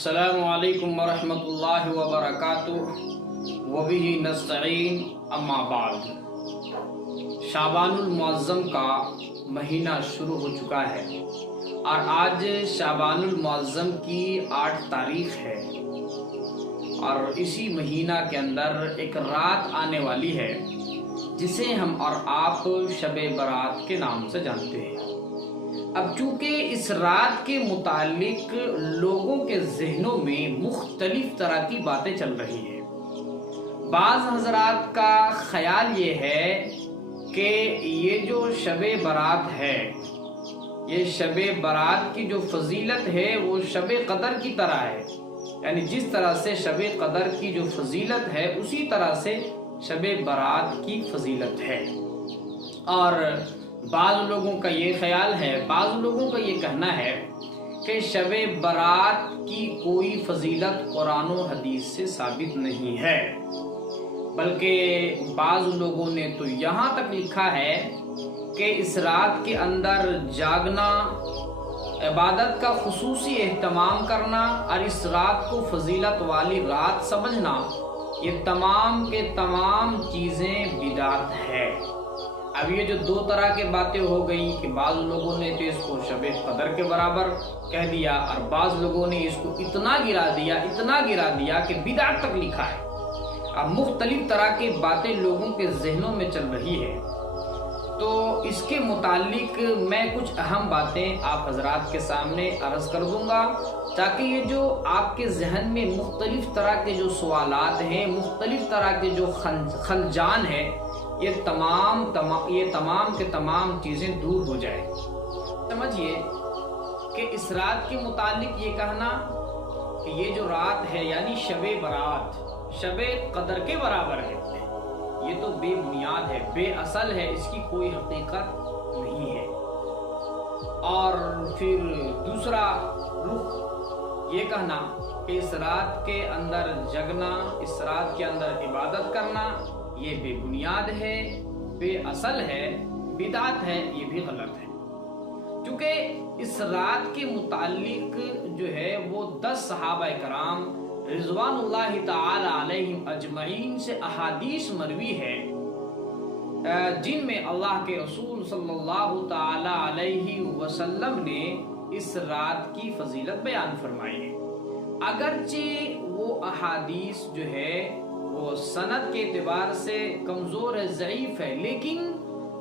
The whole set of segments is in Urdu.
السلام علیکم ورحمۃ اللہ وبرکاتہ وبہ نستعین اما بعد۔ شعبان المعظم کا مہینہ شروع ہو چکا ہے اور آج شعبان المعظم کی 8 تاریخ ہے اور اسی مہینہ کے اندر ایک رات آنے والی ہے جسے ہم اور آپ شب برات کے نام سے جانتے ہیں۔ اب چونکہ اس رات کے متعلق لوگوں کے ذہنوں میں مختلف طرح کی باتیں چل رہی ہیں، بعض حضرات کا خیال یہ ہے کہ یہ جو شب برات ہے، یہ شب برات کی جو فضیلت ہے وہ شب قدر کی طرح ہے، یعنی جس طرح سے شب قدر کی جو فضیلت ہے اسی طرح سے شب برات کی فضیلت ہے۔ اور بعض لوگوں کا یہ خیال ہے، بعض لوگوں کا یہ کہنا ہے کہ شب برات کی کوئی فضیلت قرآن و حدیث سے ثابت نہیں ہے، بلکہ بعض لوگوں نے تو یہاں تک لکھا ہے کہ اس رات کے اندر جاگنا، عبادت کا خصوصی اہتمام کرنا اور اس رات کو فضیلت والی رات سمجھنا، یہ تمام کے تمام چیزیں بدعت ہے۔ اب یہ جو 2 طرح کی باتیں ہو گئی کہ بعض لوگوں نے تو اس کو شب قدر کے برابر کہہ دیا اور بعض لوگوں نے اس کو اتنا گرا دیا کہ بدعت تک لکھا ہے۔ اب مختلف طرح کی باتیں لوگوں کے ذہنوں میں چل رہی ہے، تو اس کے متعلق میں کچھ اہم باتیں آپ حضرات کے سامنے عرض کر دوں گا تاکہ یہ جو آپ کے ذہن میں مختلف طرح کے جو سوالات ہیں، مختلف طرح کے جو خلجان ہیں، یہ تمام کے تمام چیزیں دور ہو جائیں۔ سمجھیے کہ اس رات کے متعلق یہ کہنا کہ یہ جو رات ہے یعنی شب برات شب قدر کے برابر ہے، یہ تو بے بنیاد ہے، بے اصل ہے، اس کی کوئی حقیقت نہیں ہے۔ اور پھر دوسرا رخ یہ کہنا کہ اس رات کے اندر جگنا، اس رات کے اندر عبادت کرنا یہ بے بنیاد ہے، بے اصل ہے، بدعت ہے، یہ بھی غلط ہے۔ چونکہ اس رات کے متعلق جو ہے وہ 10 صحابہ کرام رضوان اللہ تعالی علیہم اجمعین سے احادیث مروی ہے جن میں اللہ کے رسول صلی اللہ تعالی علیہ وسلم نے اس رات کی فضیلت بیان فرمائی ہے۔ اگرچہ وہ احادیث جو ہے وہ سند کے اعتبار سے کمزور ہے، ضعیف ہے، لیکن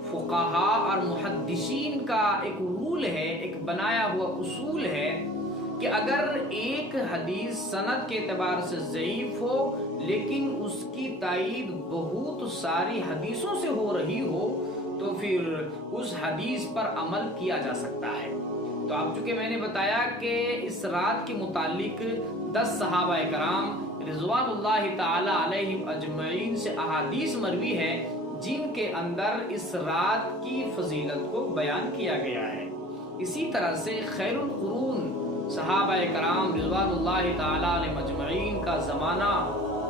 فقہاء اور محدثین کا ایک رول ہے، ایک بنایا ہوا اصول ہے کہ اگر ایک حدیث سند کے اعتبار سے ضعیف ہو لیکن اس کی تائید بہت ساری حدیثوں سے ہو رہی ہو تو پھر اس حدیث پر عمل کیا جا سکتا ہے۔ تو اب چونکہ میں نے بتایا کہ اس رات کے متعلق 10 صحابہ کرام رضوان اللہ تعالی علیہم اجمعین سے احادیث مروی ہے جن کے اندر اس رات کی فضیلت کو بیان کیا گیا ہے۔ اسی طرح سے خیر القرون صحابہ کرام رضوان اللہ تعالی علیہم اجمعین کا زمانہ،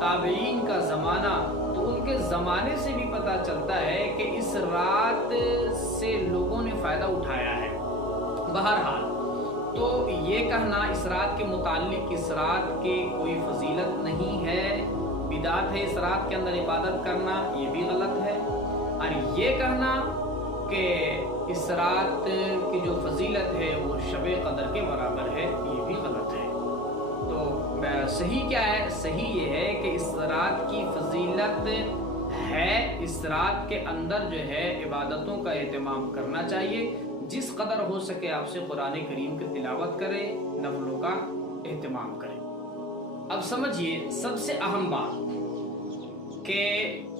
تابعین کا زمانہ، تو ان کے زمانے سے بھی پتہ چلتا ہے کہ اس رات سے لوگوں نے فائدہ اٹھایا ہے۔ بہرحال تو یہ کہنا اس رات کے متعلق اس رات کی کوئی فضیلت نہیں ہے، بدعت ہے، اس رات کے اندر عبادت کرنا یہ بھی غلط ہے، اور یہ کہنا کہ اس رات کی جو فضیلت ہے وہ شب قدر کے برابر ہے یہ بھی غلط ہے۔ تو صحیح کیا ہے؟ صحیح یہ ہے کہ اس رات کی فضیلت ہے، اس رات کے اندر جو ہے عبادتوں کا اہتمام کرنا چاہیے، جس قدر ہو سکے آپ سے قرآن کریم کی تلاوت کرے، نفلوں کا اہتمام کرے۔ اب سمجھیے سب سے اہم بات کہ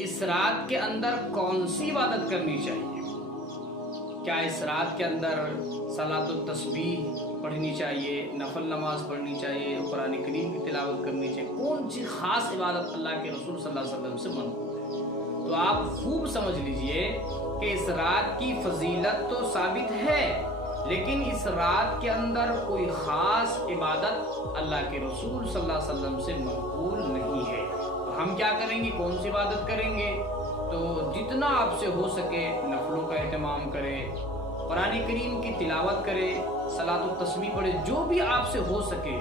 اس رات کے اندر کون سی عبادت کرنی چاہیے۔ کیا اس رات کے اندر صلاۃ التسبیح پڑھنی چاہیے، نفل نماز پڑھنی چاہیے، قرآن کریم کی تلاوت کرنی چاہیے، کون سی خاص عبادت اللہ کے رسول صلی اللہ علیہ وسلم سے منقول ہے؟ تو آپ خوب سمجھ لیجئے کہ اس رات کی فضیلت تو ثابت ہے لیکن اس رات کے اندر کوئی خاص عبادت اللہ کے رسول صلی اللہ علیہ وسلم سے منقول نہیں ہے۔ تو ہم کیا کریں گے؟ کون سی عبادت کریں گے؟ تو جتنا آپ سے ہو سکے نفلوں کا اہتمام کریں، قرآن کریم کی تلاوت کرے، صلاۃ التسبیح پڑھے، جو بھی آپ سے ہو سکے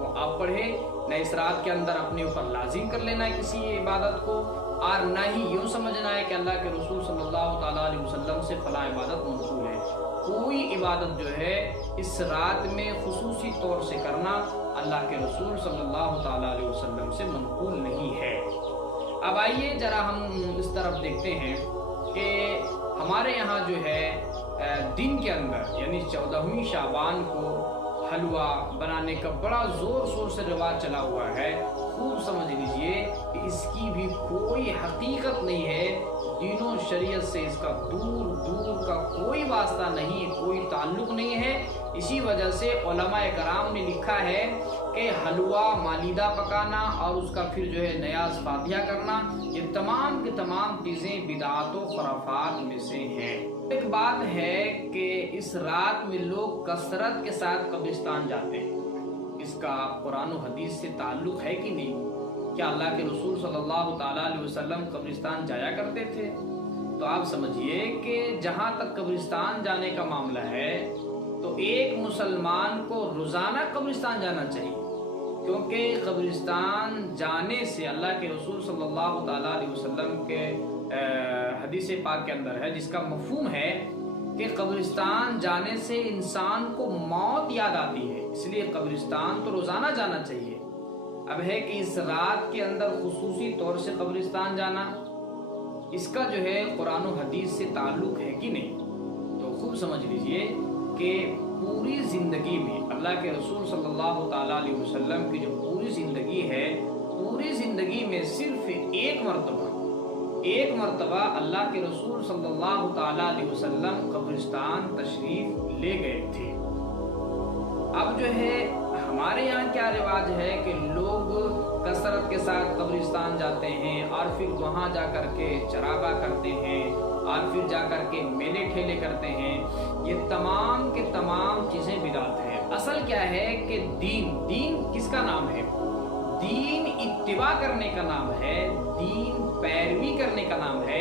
وہ آپ پڑھے، نہ اس رات کے اندر اپنے اوپر لازم کر لینا ہے کسی عبادت کو، اور نہ ہی یوں سمجھنا ہے کہ اللہ کے رسول صلی اللہ تعالیٰ علیہ وسلم سے فلاں عبادت منقول ہے۔ کوئی عبادت جو ہے اس رات میں خصوصی طور سے کرنا اللہ کے رسول صلی اللہ تعالیٰ علیہ وسلم سے منقول نہیں ہے۔ اب آئیے ذرا ہم اس طرف دیکھتے ہیں کہ ہمارے یہاں جو ہے دن کے اندر یعنی 14ویں شعبان کو حلوہ بنانے کا بڑا زور شور سے رواج چلا ہوا ہے۔ خوب سمجھ لیجئے کہ اس کی بھی کوئی حقیقت نہیں ہے، دین و شریعت سے اس کا دور دور کا کوئی واسطہ نہیں، کوئی تعلق نہیں ہے۔ اسی وجہ سے علماء کرام نے لکھا ہے کہ حلوہ مالیدہ پکانا اور اس کا پھر جو ہے نیاز فاتحہ کرنا، یہ تمام کی تمام چیزیں بدعات و خرافات میں سے ہیں۔ ایک بات ہے کہ اس رات میں لوگ کثرت کے ساتھ قبرستان جاتے ہیں، اس کا قرآن و حدیث سے تعلق ہے کہ نہیں؟ کیا اللہ کے رسول صلی اللہ تعالیٰ علیہ وسلم قبرستان جایا کرتے تھے؟ تو آپ سمجھیے کہ جہاں تک قبرستان جانے کا معاملہ ہے تو ایک مسلمان کو روزانہ قبرستان جانا چاہیے، کیونکہ قبرستان جانے سے اللہ کے رسول صلی اللہ تعالیٰ علیہ وسلم کے حدیث پاک کے اندر ہے، جس کا مفہوم ہے کہ قبرستان جانے سے انسان کو موت یاد آتی ہے، اس لیے قبرستان تو روزانہ جانا چاہیے۔ اب ہے کہ اس رات کے اندر خصوصی طور سے قبرستان جانا، اس کا جو ہے قرآن و حدیث سے تعلق ہے کہ نہیں؟ تو خوب سمجھ لیجئے کہ پوری زندگی میں اللہ کے رسول صلی اللہ تعالیٰ علیہ وسلم کی جو پوری زندگی ہے، پوری زندگی میں صرف ایک مرتبہ اللہ کے رسول صلی اللہ تعالیٰ علیہ وسلم قبرستان تشریف لے گئے تھے۔ اب جو ہے ہمارے یہاں کیا رواج ہے کہ لوگ کثرت کے ساتھ قبرستان جاتے ہیں اور پھر وہاں جا کر کے چراغاں کرتے ہیں اور پھر جا کر کے میلے ٹھیلے کرتے ہیں۔ یہ تمام کے تمام چیزیں بدعت ہیں۔ اصل کیا ہے کہ دین کس کا نام ہے؟ دین اتباع کرنے کا نام ہے، دین پیروی کرنے کا نام ہے۔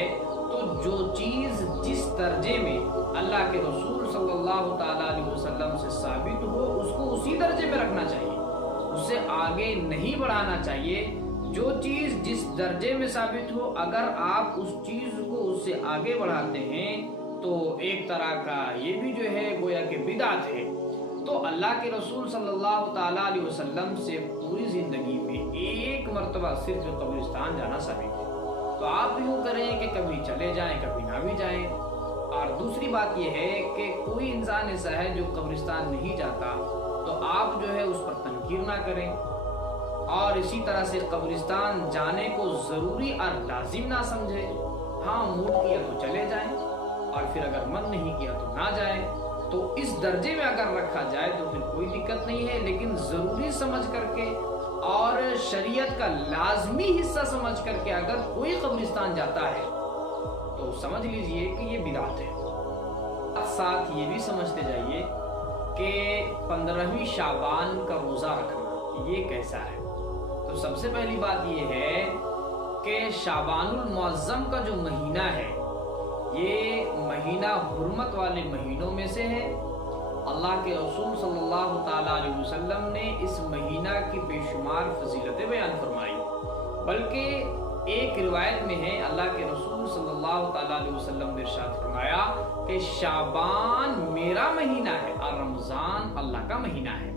تو جو چیز جس درجے میں اللہ کے رسول صلی اللہ تعالیٰ علیہ وسلم سے ثابت ہو اس کو اسی درجے میں رکھنا چاہیے، اسے آگے نہیں بڑھانا چاہیے۔ جو چیز جس درجے میں ثابت ہو، اگر آپ اس چیز کو اس سے آگے بڑھاتے ہیں تو ایک طرح کا یہ بھی جو ہے گویا کہ بدعت ہے۔ تو اللہ کے رسول صلی اللہ تعالیٰ علیہ وسلم سے پوری زندگی میں ایک مرتبہ صرف قبرستان جانا ثابت ہے۔ تو آپ یوں کریں کہ کبھی چلے جائیں کبھی نہ بھی جائیں۔ اور دوسری بات یہ ہے کہ کوئی انسان ایسا ہے جو قبرستان نہیں جاتا تو آپ جو ہے اس پر تنقیر نہ کریں، اور اسی طرح سے قبرستان جانے کو ضروری اور لازم نہ سمجھے۔ ہاں موڈ کیا تو چلے جائیں، اور پھر اگر من نہیں کیا تو نہ جائیں۔ تو اس درجے میں اگر رکھا جائے تو پھر کوئی دقت نہیں ہے، لیکن ضروری سمجھ کر کے اور شریعت کا لازمی حصہ سمجھ کر کے اگر کوئی قبرستان جاتا ہے تو سمجھ لیجئے کہ یہ بدعت ہے۔ ساتھ یہ بھی سمجھتے جائیے کہ 15ویں شعبان کا روزہ رکھنا یہ کیسا ہے؟ تو سب سے پہلی بات یہ ہے کہ شعبان المعظم کا جو مہینہ ہے یہ مہینہ حرمت والے مہینوں میں سے ہے۔ اللہ کے رسول صلی اللہ تعالیٰ علیہ وسلم نے اس مہینہ کی بے شمار فضیلتیں بیان فرمائی، بلکہ ایک روایت میں ہے اللہ کے رسول صلی اللہ تعالیٰ علیہ وسلم نے ارشاد فرمایا کہ شعبان میرا مہینہ ہے اور رمضان اللہ کا مہینہ ہے۔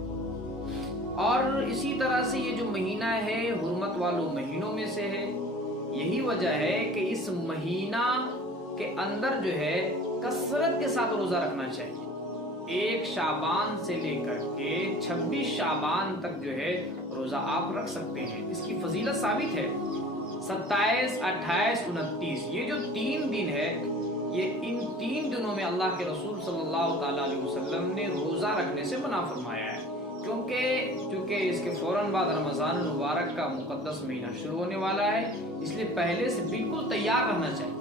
اور اسی طرح سے یہ جو مہینہ ہے حرمت والوں مہینوں میں سے ہے۔ یہی وجہ ہے کہ اس مہینہ کے اندر جو ہے کثرت کے ساتھ روزہ رکھنا چاہیے۔ 1 شعبان سے لے کر کے 26 شعبان تک جو ہے روزہ آپ رکھ سکتے ہیں، اس کی فضیلت ثابت ہے۔ 27، 28، 29 یہ جو 3 دن ہے، یہ ان 3 دنوں میں اللہ کے رسول صلی اللہ تعالیٰ علیہ وسلم نے روزہ رکھنے سے منع فرمایا ہے، کیونکہ اس کے فوراً بعد رمضان المبارک کا مقدس مہینہ شروع ہونے والا ہے، اس لیے پہلے سے بالکل تیار رہنا چاہیے۔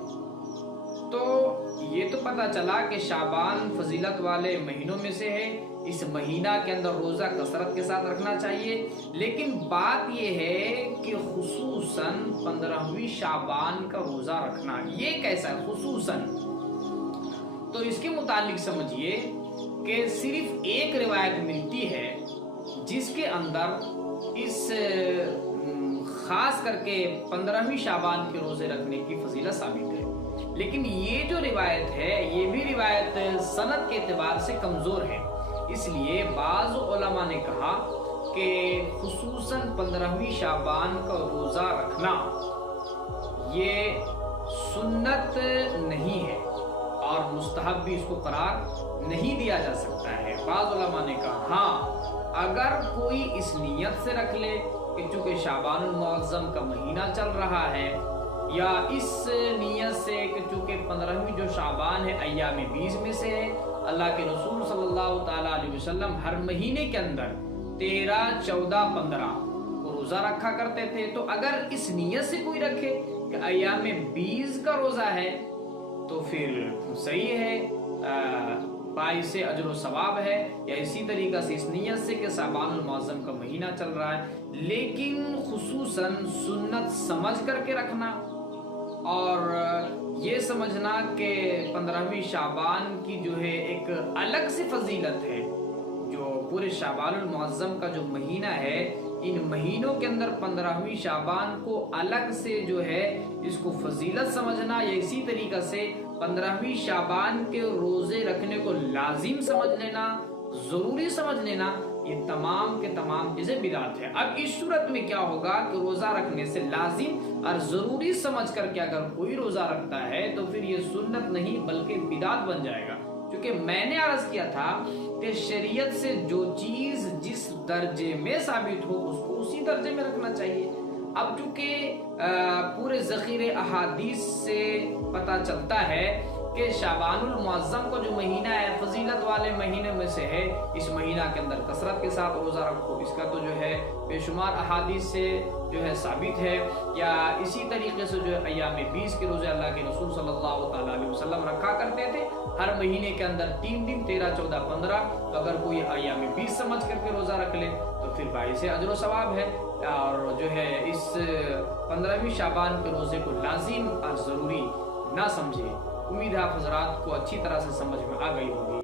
تو یہ تو پتہ چلا کہ شعبان فضیلت والے مہینوں میں سے ہے، اس مہینہ کے اندر روزہ کثرت کے ساتھ رکھنا چاہیے، لیکن بات یہ ہے کہ خصوصاً 15ویں شعبان کا روزہ رکھنا یہ کیسا ہے خصوصاً؟ تو اس کے متعلق سمجھیے کہ صرف ایک روایت ملتی ہے جس کے اندر اس خاص کر کے 15ویں شعبان کے روزے رکھنے کی فضیلت ثابت ہے، لیکن یہ جو روایت ہے یہ بھی روایت سند کے اعتبار سے کمزور ہے، اس لیے بعض علماء نے کہا کہ خصوصاً 15ویں شعبان کا روزہ رکھنا یہ سنت نہیں ہے اور مستحب بھی اس کو قرار نہیں دیا جا سکتا ہے۔ بعض علماء نے کہا ہاں اگر کوئی اس نیت سے رکھ لے کہ چونکہ شعبان المعظم کا مہینہ چل رہا ہے، یا اس نیت سے کہ چونکہ 15ویں جو شعبان ہے ایام 20 میں سے ہے، اللہ کے رسول صلی اللہ تعالیٰ علیہ وسلم ہر مہینے کے اندر 13، 14، 15 کو روزہ رکھا کرتے تھے، تو اگر اس نیت سے کوئی رکھے کہ ایام 20 کا روزہ ہے تو پھر صحیح ہے، باعث اجر و ثواب ہے، یا اسی طریقہ سے اس نیت سے کہ شعبان المعظم کا مہینہ چل رہا ہے، لیکن خصوصاً سنت سمجھ کر کے رکھنا اور یہ سمجھنا کہ 15ویں شعبان کی جو ہے ایک الگ سی فضیلت ہے، جو پورے شعبان المعظم کا جو مہینہ ہے ان مہینوں کے اندر 15ویں شعبان کو الگ سے جو ہے اس کو فضیلت سمجھنا، یا اسی طریقہ سے 15ویں شعبان کے روزے رکھنے کو لازم سمجھ لینا، ضروری سمجھ لینا، یہ تمام کے تمام چیزیں بدعت ہے۔ اب اس صورت میں کیا ہوگا کہ روزہ رکھنے سے لازم اور ضروری سمجھ کر کے اگر کوئی روزہ رکھتا ہے تو پھر یہ سنت نہیں بلکہ بدعت بن جائے گا، کیونکہ میں نے عرض کیا تھا کہ شریعت سے جو چیز جس درجے میں ثابت ہو اس کو اسی درجے میں رکھنا چاہیے۔ اب چونکہ پورے ذخیرے احادیث سے پتہ چلتا ہے کہ شعبان المعظم کا جو مہینہ ہے فضیلت والے مہینے میں سے ہے، اس مہینہ کے اندر کثرت کے ساتھ روزہ رکھو، اس کا تو جو ہے بے شمار احادیث سے جو ہے ثابت ہے، یا اسی طریقے سے جو ہے ایام 20 کے روزے اللہ کے رسول صلی اللہ تعالیٰ علیہ وسلم رکھا کرتے تھے، ہر مہینے کے اندر 3 دن 13، 14، 15، تو اگر کوئی ایام 20 سمجھ کر کے روزہ رکھ لے تو پھر باعث اجر و ثواب ہے، اور جو ہے اس 15ویں شعبان کے روزے کو لازم اور ضروری نہ سمجھے۔ امید ہے آپ حضرات کو اچھی طرح سے سمجھ میں آ گئی ہوگی۔